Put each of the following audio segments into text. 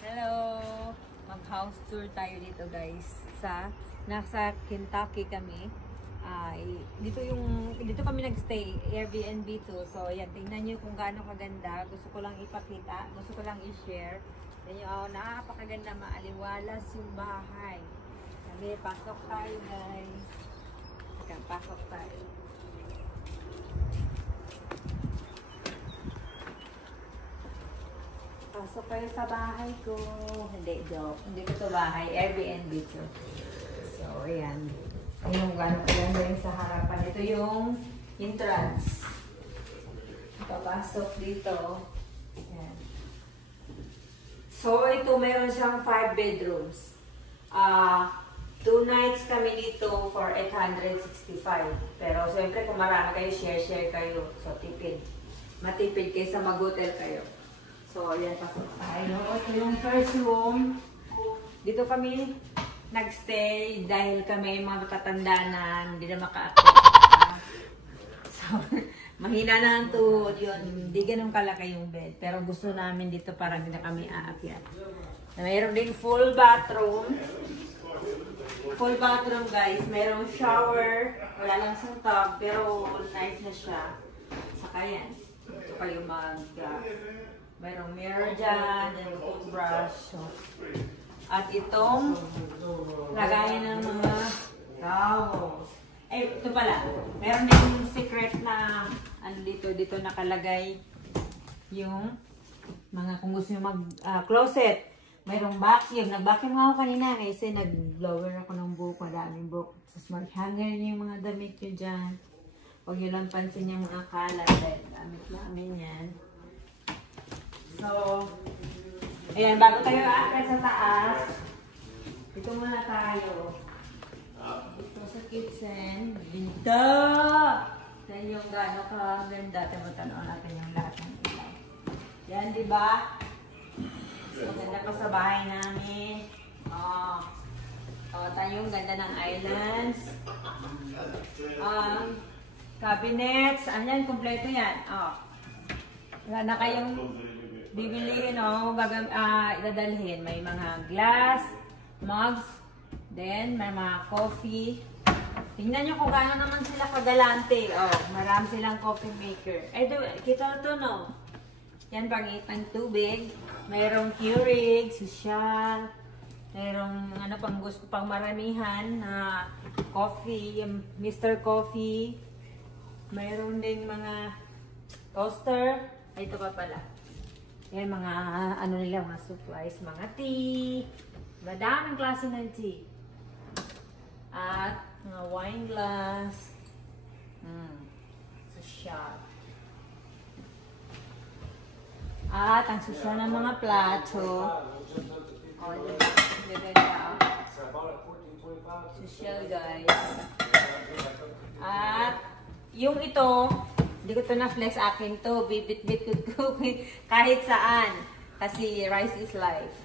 Hello! Mag-house tour tayo dito guys. Nasa Kentucky kami. Dito kami nagstay, Airbnb to. So ayan, tingnan nyo kung gaano kaganda. Gusto ko lang ipakita, gusto ko lang i-share. Tingnan nyo, napakaganda, maaliwalas yung bahay. Sabi, pasok tayo guys. Pasok tayo. Pasok kayo sa bahay ko. Hindi, joke. Hindi ko ito bahay. Airbnb to. So, ayan. Ayun, gano'n ko lang sa harapan. Ito yung entrance. Papasok dito. Ayan. So, ito mayroon siyang 5 bedrooms. 2 nights kami dito for 865. Pero, siyempre, kung marami kayo, share kayo. So, tipid. Matipid kayo sa mag-hotel kayo. So, ayan, pasok tayo. Ito yung first room. Dito kami nagstay dahil kami mga matatanda na hindi na maka-akit. So, mahina na ang tuhod yun. Hindi ganun kalaki yung bed. Pero gusto namin dito para hindi na kami aakyat. Mayroon din full bathroom. Full bathroom guys. Mayroong shower. Wala lang sa tub. Pero nice na siya. Saka yan. Ito kayo mayroong mirror dyan, yung toothbrush. So, at itong lagayan ng mga towels. Ito pala. Meron din secret na dito nakalagay yung mga kung gusto nyo closet. Mayroong vacuum. Nag-vacuum ako kanina kasi nag-blower ako ng buhok. Madaming buhok. So, smart hanger yung mga damit nyo dyan. Huwag nyo lang pansin yung mga kalat. Dahil damit namin yan. So, ayan, bago tayo aakyat sa taas, dito muna tayo. Dito sa kitchen. Dito! Yan yung gano'n kaganda. Tama-tanaw natin yung lahat ng ilaw. Yan, di ba? So, ganda pa sa bahay namin. Tayo yung ganda ng islands. Cabinets. Ayan, kompleto yan. Wala na kayong bibilihin idadalhin. May mga glass, mugs, then may mga coffee. Tingnan nyo kung gaano naman sila kagalante. Marami silang coffee maker. Kita ito, no? Yan, pangitang tubig. Mayroong Keurig, social. Mayroong pang gusto pang maramihan na coffee, Mr. Coffee. Mayroon din mga toaster. Ito pa pala. Yan, mga mga supplies, mga tea. Madaming klase ng tea. At mga wine glass. Sosyal. At ang sosyal ng mga plato. Sosyal guys. At yung ito, hindi ko ito na-flex, akin to. Bibit-bit ko kahit saan. Kasi rice is life.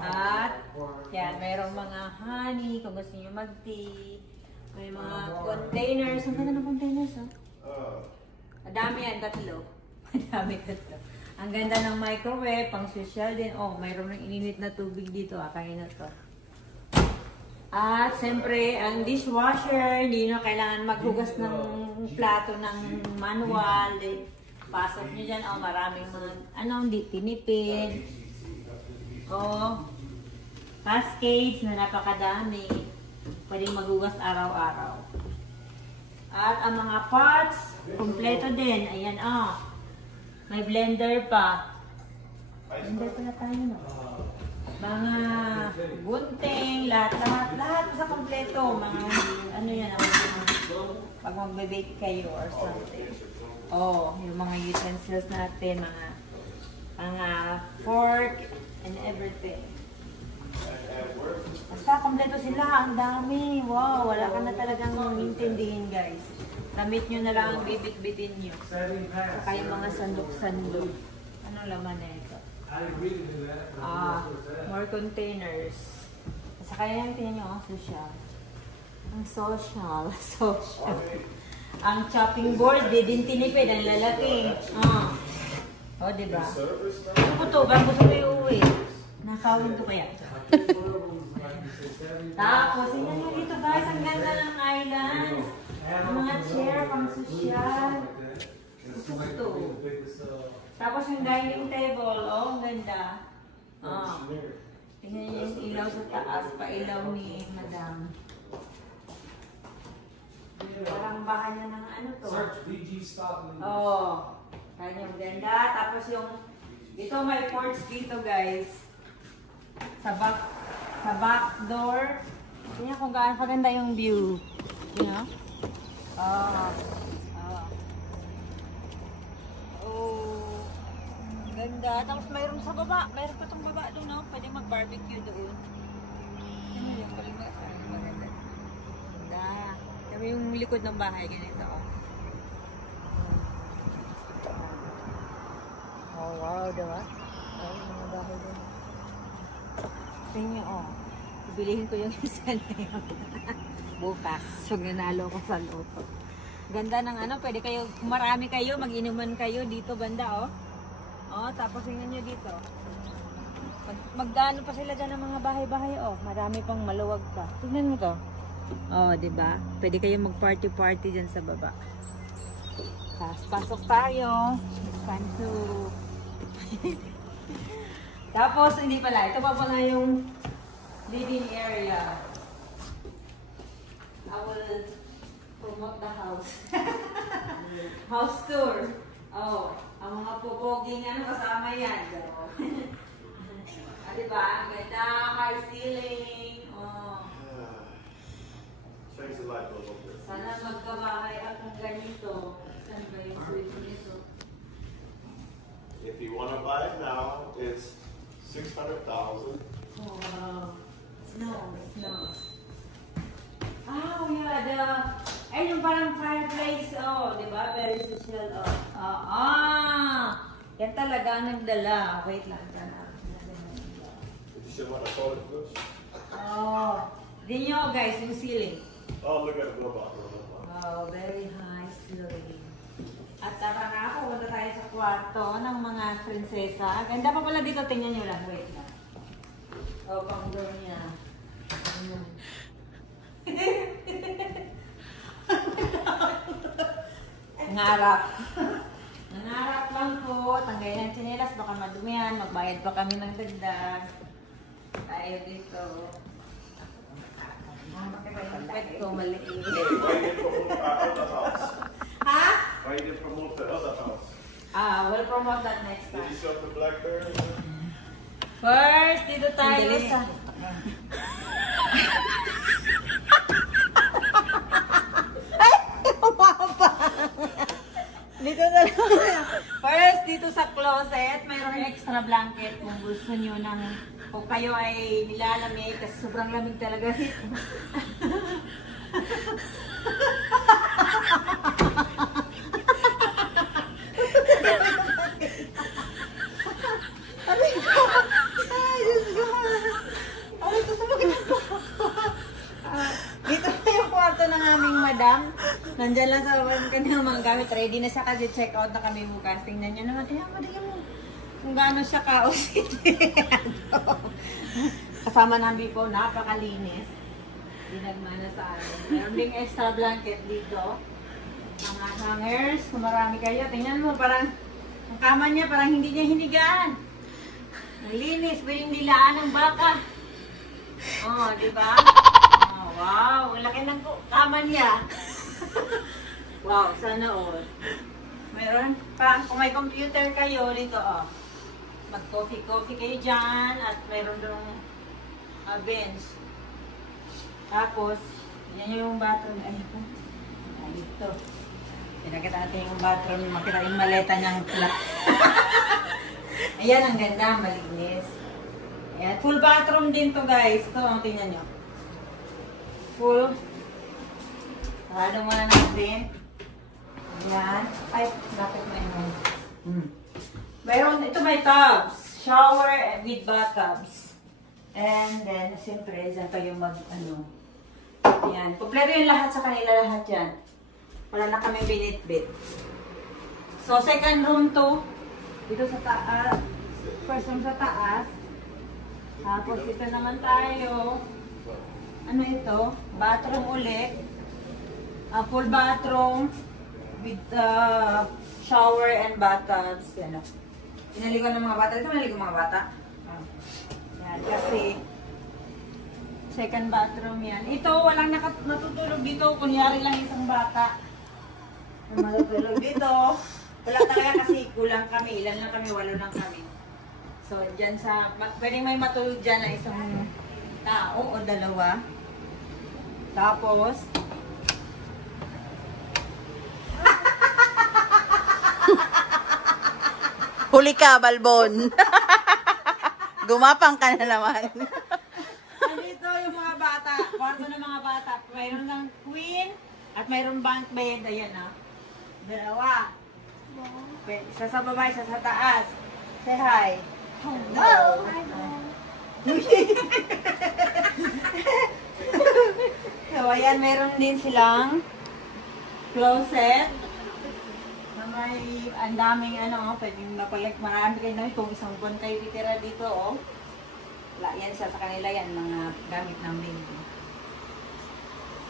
At, yan, mayroong mga honey, kung gusto nyo mag-tea. May mga containers. Ang ganda ng containers, Madami yan, 3. Madami 3. Ang ganda ng microwave, pang social din. Mayroong ininit na tubig dito, kaya na to. At, siyempre, ang dishwasher, hindi na kailangan maghugas ng plato ng manual. Pasok nyo dyan, maraming mga, hindi tinipid. Cascades na napakadami. Pwedeng maghugas araw-araw. At ang mga pots, kompleto din. Ayan, may blender pa. Blender pala tayo, no? Mga gunting, lahat sa kompleto. Mga, yan, pag magbe-bake kayo or something. Yung mga utensils natin, mga fork and everything. Basta kompleto sila, ang dami. Wow, wala ka na talagang intindihin guys. Damit nyo na lang ang bibit-bitin nyo. Saka yung mga sandok-sandok. Anong laman na ito? More containers. Saka yan, tingnan nyo, social. Ang social. Ang chopping board, di din tinipid. Ang lalaki. O, diba? Service now. Gusto ko to, bago gusto ko iuwi. Nakawin ko kaya. Tapos, tingnan nyo dito guys, ang ganda ng island. Ang mga chair, pang sosyal. Gusto ko to. Tapos yung dining table, oh, ang ganda. Oh. Tingnan nyo yung ilaw sa taas, pa ilaw ni Madam. Parang baka niya ng ano to. Search VG stock. Oh. Kanyang ganda. Tapos yung, dito may porch dito guys. Sa back door. Tingnan kung gaano kaganda yung view. You know? Oh. Oh. Oh. Ganda. Tapos mayroon sa baba. Mayroon pa itong baba doon, no? Pwede mag-barbecue doon. Ano yung palima? Maganda. Ganda. Kami yung likod ng bahay. Ganito, oh. Oh, wow, diba? Oh, yung mga bahay doon. Tingnan nyo, oh. Ibilihin ko yung isa na yun. Bukas. So, nanalo ko sa loto. Ganda ng ano, pwede kayo, marami kayo, mag-inuman kayo dito, banda, oh. Oh, tapos tingnan nyo dito. Magdano pa sila dyan ng mga bahay-bahay, oh. Marami pang maluwag pa. Tingnan mo to. Oh, diba? Pwede kayo mag-party-party dyan sa baba. Tapos, pasok tayo. It's time to... Tapos, hindi pala. Ito pa pala yung living area. I will promote the house. House tour. Oh, ang mga pupoging ano kasama yan. Diba? Ang ganda, high ceiling. Oh. Change the light a little bit. Sana magkabahay akong ganito. Saan ba yung switch nito? If you want to buy it now, it's $600,000. Oh, wow. Snow. Oh, yeah, ay, yung parang fireplace, oh, di ba? Very social, oh. Yan talaga ang nagdala. Wait lang, dyan. Did you see what I call it first? Oh, di nyo, guys, yung ceiling. Oh, look at it. Go back. Oh, very high ceiling. At tara na ako, punta tayo sa kwarto ng mga prinsesa. Ganda pa pala dito, tingnan nyo lang. Wait lang. Oh, pang door niya. Nangarap. Nangarap lang po. Tanggayin ang tsinelas, baka madumihan. Magbayad pa kami ng dagdag. Tayo dito. Pwede ko maliit. Why you didn't promote our other house? Ha? Why you didn't promote the other house? We'll promote that next Did you time. show the Blackberry? First, dito tayo sa... Dito na lang. First, dito sa closet, mayroong extra blanket kung gusto nyo ng... Kung kayo ay nilalamig, kasi sobrang lamig talaga dito. Dito na yung kwarto ng aming madam. Nandyan lang sa kanyang mga gamit. Ready na siya kasi check out na kami bukas. Tingnan niya naman. Tingnan mo. Kung gaano siya ka-OCD. Kasama namin po, napakalinis. Dinagmana sa amin. Meron ding extra blanket dito. Mga hangers. Kung marami kayo. Tingnan mo, parang ang kama niya, parang hindi niya hinigaan. Ang linis. Ba yung nilaan ng baka? Oh, di ba? Oh, wow. Ang laki ng kama niya. Wow, sana all. Meron pa, kung may computer kayo dito, oh. Mag-coffee kayo dyan at mayroon doon bench. Tapos, yan yung bathroom. Ay, ito. Pinakita natin yung bathroom. Makita yung maleta niyang flat. Ayan, ang ganda. Malinis. Ayan, full bathroom din to guys. Ito, ang tingnan nyo. Full. Sarado muna natin. Ayan. Ay, bakit may mayroon, ito may tubs. Shower with bathtubs. And then, siyempre, dyan kayo ayan. Kompleto yung lahat sa kanila, lahat yan. Wala na kami binitbit. So, second room to. Dito sa taas. First yung sa taas. Tapos ito naman tayo. Ano ito? Bathroom ulit. Full bathroom with shower and bathtubs. Yan o. Pinaligo ng mga bata. Ito pinaligo ng mga bata. Yan, kasi second bathroom yan. Ito, walang natutulog dito. Kunyari lang isang bata. Matutulog dito. Wala talaga kasi kulang kami. Ilan lang kami, 8 lang kami. So, dyan sa, pwedeng may matulog dyan na isang tao o 2. Tapos, Huli ka, Balbon. Gumapang ka na naman. nandito yung mga bata. Kwarto ng mga bata. Mayroon ng queen at mayroon bunk bed. Ayan ah. 2. Isa sa baba, isa sa taas. Say hi. Hello. So, ayan, meron din silang closet. Na may ang daming ano, pwedeng mapalit. Marami kayo na kung isang buwan kayo titira dito, oh. Wala, yan siya sa kanila yan, mga gamit ng baby.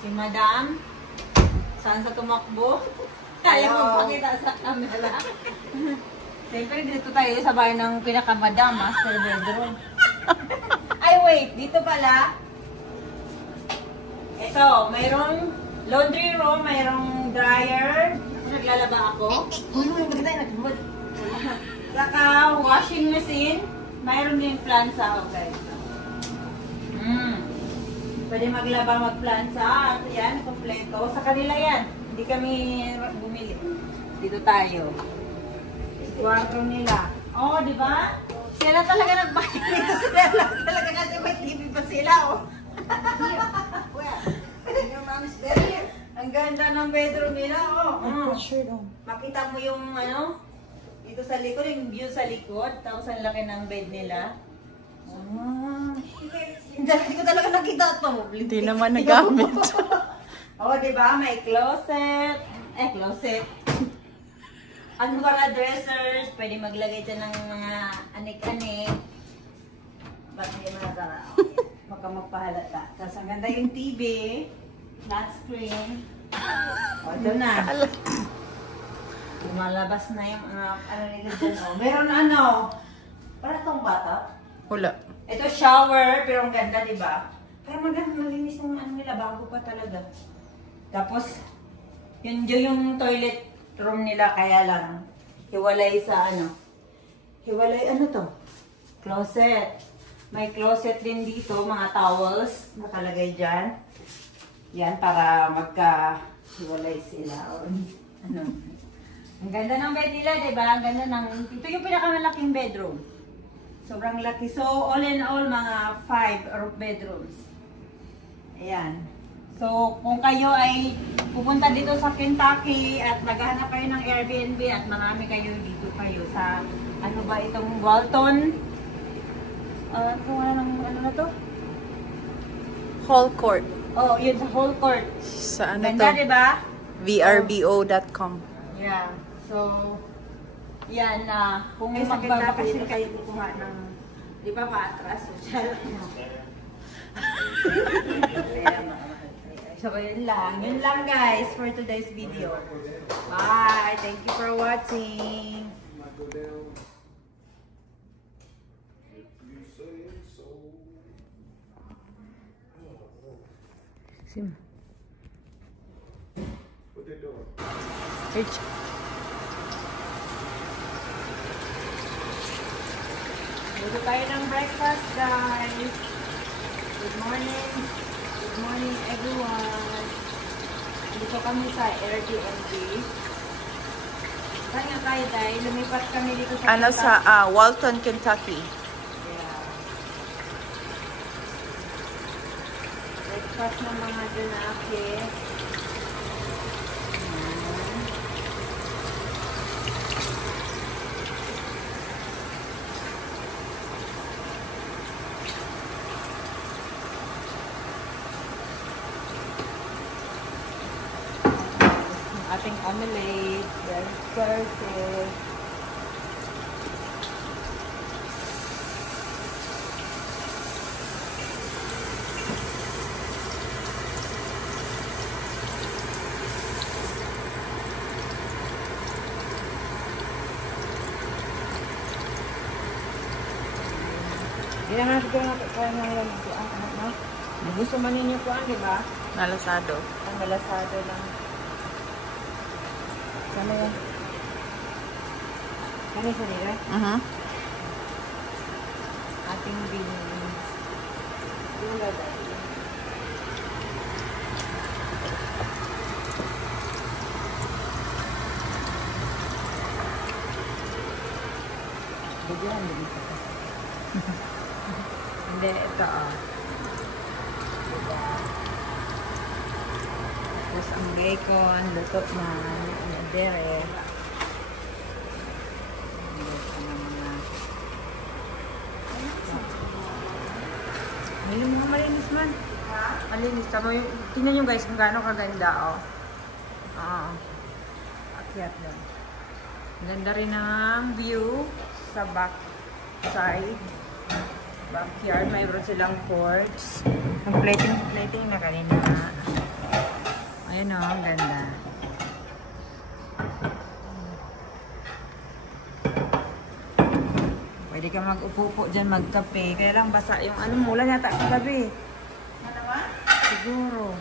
Si Madam, saan sa tumakbo? Kaya mo pakita sa camera. Siyempre, dito tayo sa bahay ng pinaka-madam, master bedroom. Ay, wait, dito pala. Ito, mayroong laundry room, mayroong dryer. Naglalaba ako. Saka washing machine. Mayroon din plansa, guys. Pwede maglaba, magplansa. At yan, kompleto. Sa kanila yan. Hindi kami bumili. Dito tayo. Kwarto nila. Oh, di ba? Sila talaga nagbayad dito. Sila talaga kasi may TV pa sila, oh. Your mom's there. Ang ganda ng bedroom nila, oh. Makita mo yung ano, dito sa likod, yung view sa likod. Tapos ang laki ng bed nila. Hindi ko talaga nakita ito. Hindi naman nagamit. Oh, di ba? May closet. Closet. Ang mga dressers, pwede maglagay dyan ng mga anik-anik. Ba't hindi masara? Baka magpahalata. Tapos ang ganda yung TV. Flat screen. O, ito na. Lumalabas na yung ano nila dyan. O, meron ano. Para itong bata. Wala. Ito shower, pero ang ganda, di ba? Pero maganda, malinis yung ano nila, bago pa talaga. Tapos, yun yung toilet room nila, kaya lang, hiwalay sa ano. Hiwalay, ano to? Closet. May closet din dito, mga towels, nakalagay dyan. Yan, para magka-hiwalay sila. O, ano. Ang ganda ng bed nila, di ba? Ang ganda ng, ito yung pinakamalaking bedroom. Sobrang laki. So, all in all, mga 5 bedrooms. Ayan. So, kung kayo ay pupunta dito sa Kentucky at naghahanap kayo ng Airbnb at marami kayo dito kayo sa, ano ba itong Walton? Ano na to? Hall court. Oh, yun sa Hall Court. Sa ano Ganda, to? diba? vrbo.com. Yeah. So, yan na. Kung magbabakasyon kayo kukuha ng, di ba maatras? So, yun lang. Yun lang guys for today's video. Bye! Thank you for watching. Sim. What they doing? Rich. Dito tayo ng breakfast, guys. Good morning. Good morning, everyone. Dito kami sa Airbnb. Saan nga tayo, Day? Lumipat kami dito sa Ano Kentucky. sa Walton, Kentucky. Yeah. Breakfast ng mga Dunakis. Ating omelette, very perfect. Hindi na nga siguro kaya nga lang ito. Ano? Gusto man ninyo po, di ba? Nalasado. Ang malasado lang. Sana yan? Ano sa nila? Ating beans. Gula dahil. Bigyan, dito. Hindi, ito diba? Tapos ang bacon, luto na. Dere. Ayun, mga malinis man. Malinis. Tama yung, tingnan nyo guys kung gaano kaganda, akyat lang. Ganda rin ang view sa back side. Backyard. Mayroon silang porch. Ang plating na kanina. Ayun ang ganda. Pwede ka mag-upo dyan, magkape. Kaya lang basa yung mula yata kagabi. Siguro.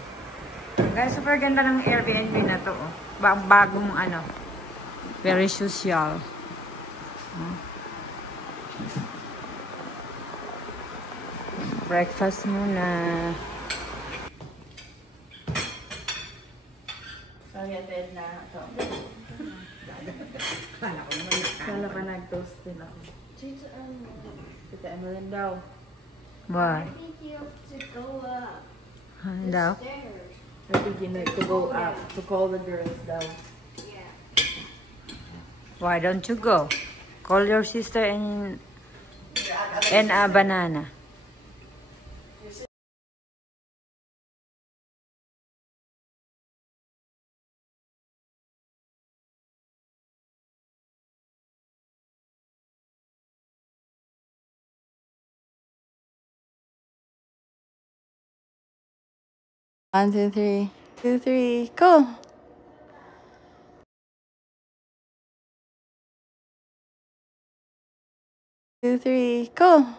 Guys, super ganda ng Airbnb na to. Bagong very social. Breakfast muna. Sorry, atid na ito. Kala ka nag-toast din ako. Tita Emeline daw. Why? I think you have to go up Daw? the stairs. I think you need to go up to call the girls daw. Yeah. Why don't you go? Call your sister and a banana. One, two, three. 2, 3, go! 2, 3, go!